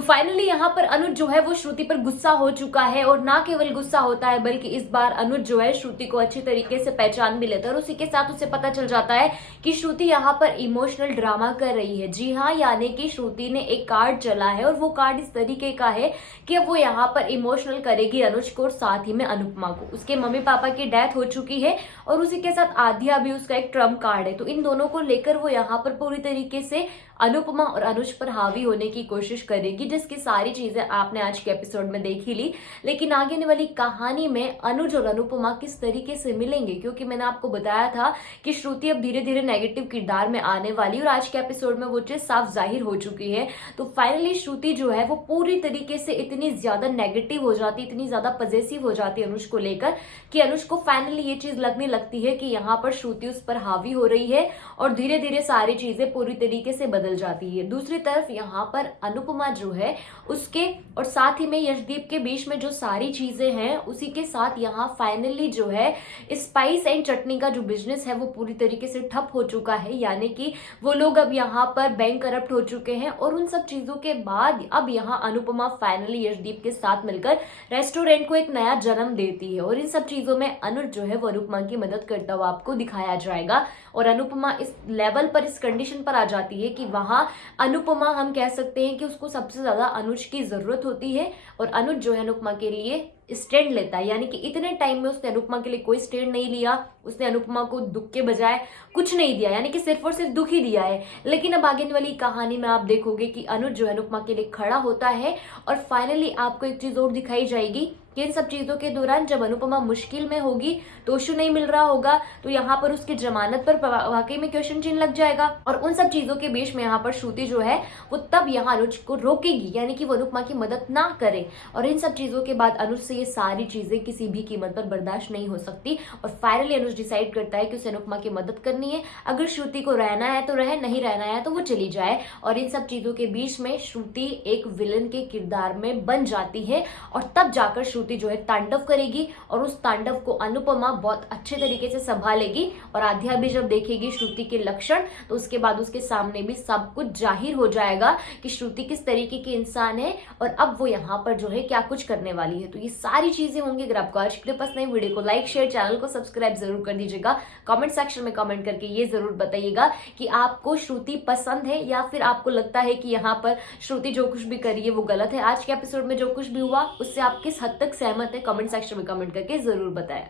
तो फाइनली यहाँ पर अनुज जो है वो श्रुति पर गुस्सा हो चुका है, और ना केवल गुस्सा होता है बल्कि इस बार अनुज जो है श्रुति को अच्छी तरीके से पहचान भी लेता है, और उसी के साथ उसे पता चल जाता है कि श्रुति यहाँ पर इमोशनल ड्रामा कर रही है। जी हाँ, यानी कि श्रुति ने एक कार्ड चला है, और वो कार्ड इस तरीके का है कि अब वो यहाँ पर इमोशनल करेगी अनुज को और साथ ही में अनुपमा को। उसके मम्मी पापा की डेथ हो चुकी है और उसी के साथ आध्या भी उसका एक ट्रम्प कार्ड है, तो इन दोनों को लेकर वो यहाँ पर पूरी तरीके से अनुपमा और अनुज पर हावी होने की कोशिश करेगी, जिसकी सारी चीजें आपने आज के एपिसोड में देख ही ली। लेकिन आगे आने वाली कहानी में अनुज और अनुपमा किस तरीके से मिलेंगे, क्योंकि मैंने आपको बताया था कि श्रुति अब धीरे धीरे नेगेटिव किरदार में आने वाली, और आज के एपिसोड में वो चीज साफ जाहिर हो चुकी है। तो फाइनली श्रुति जो है वो पूरी तरीके से इतनी ज्यादा नेगेटिव हो जाती, इतनी ज्यादा पॉजिटिव हो जाती है अनुज को लेकर, कि अनुज को फाइनली ये चीज लगने लगती है कि यहाँ पर श्रुति उस पर हावी हो रही है, और धीरे धीरे सारी चीजें पूरी तरीके से बदल जाती है। दूसरी तरफ यहाँ पर अनुपमा जो है उसके और साथ ही में यशदीप के बीच में जो सारी चीजें हैं, उसी के साथ यहाँ फाइनली जो है स्पाइस एंड चटनी का जो बिजनेस है वो पूरी तरीके से ठप हो चुका है, यानी कि वो लोग अब यहाँ पर बैंक करप्ट हो चुके हैं। और उन सब चीजों के बाद अब यहाँ अनुपमा फाइनली यशदीप के साथ मिलकर रेस्टोरेंट को एक नया जन्म देती है, और इन सब चीजों में अनुज जो है वो अनुपमा की मदद करता हुआ आपको दिखाया जाएगा। और अनुपमा इस लेवल पर, इस कंडीशन पर आ जाती है कि वहां अनुपमा हम कह सकते हैं कि उसको सबसे ज्यादा अनुज की जरूरत होती है, और अनुज जो है अनुपमा के लिए स्टैंड लेता है। यानी कि इतने टाइम में उसने अनुपमा के लिए कोई स्टैंड नहीं लिया, उसने अनुपमा को दुख के बजाय कुछ नहीं दिया, यानी कि सिर्फ और सिर्फ दुख ही दिया है। लेकिन अब आगे वाली कहानी में आप देखोगे कि अनुज जो है अनुपमा के लिए खड़ा होता है, और फाइनली आपको एक चीज और दिखाई जाएगी कि इन सब चीजों के दौरान जब अनुपमा मुश्किल में होगी, तोशु नहीं मिल रहा होगा, तो यहाँ पर उसकी जमानत पर वाकई में क्वेश्चन चिन्ह लग जाएगा। और उन सब चीजों के बीच में यहाँ पर श्रुति जो है वो तब यहाँ अनुज को रोकेगी, यानी कि वो अनुपमा की मदद ना करे। और इन सब चीजों के बाद अनुज से ये सारी चीजें किसी भी कीमत पर बर्दाश्त नहीं हो सकती, और फाइनली अनुज डिसाइड करता है कि उसे अनुपमा की मदद करनी है। अगर श्रुति को रहना है तो रहे, नहीं रहना है तो वो चली जाए। और इन सब चीजों के बीच में श्रुति एक विलन के किरदार में बन जाती है, और तब जाकर श्रुति जो है तांडव करेगी, और उस तांडव को अनुपमा बहुत अच्छे तरीके से संभालेगी। और आध्या भी जब देखेगी श्रुति के लक्षण, तो उसके बाद उसके सामने भी सब कुछ जाहिर हो जाएगा कि श्रुति किस तरीके की इंसान है, और अब वो यहाँ पर जो है क्या कुछ करने वाली है। तो ये सारी चीजें होंगी। अगर आपको आज के लिए पसंद है, वीडियो को लाइक शेयर, चैनल को सब्सक्राइब जरूर कर दीजिएगा। कमेंट सेक्शन में कमेंट करके ये जरूर बताइएगा कि आपको श्रुति पसंद है, या फिर आपको लगता है कि यहाँ पर श्रुति जो कुछ भी करी है वो गलत है। आज के एपिसोड में जो कुछ भी हुआ उससे आप किस हद तक सहमत है, कमेंट सेक्शन में कमेंट करके जरूर बताएं।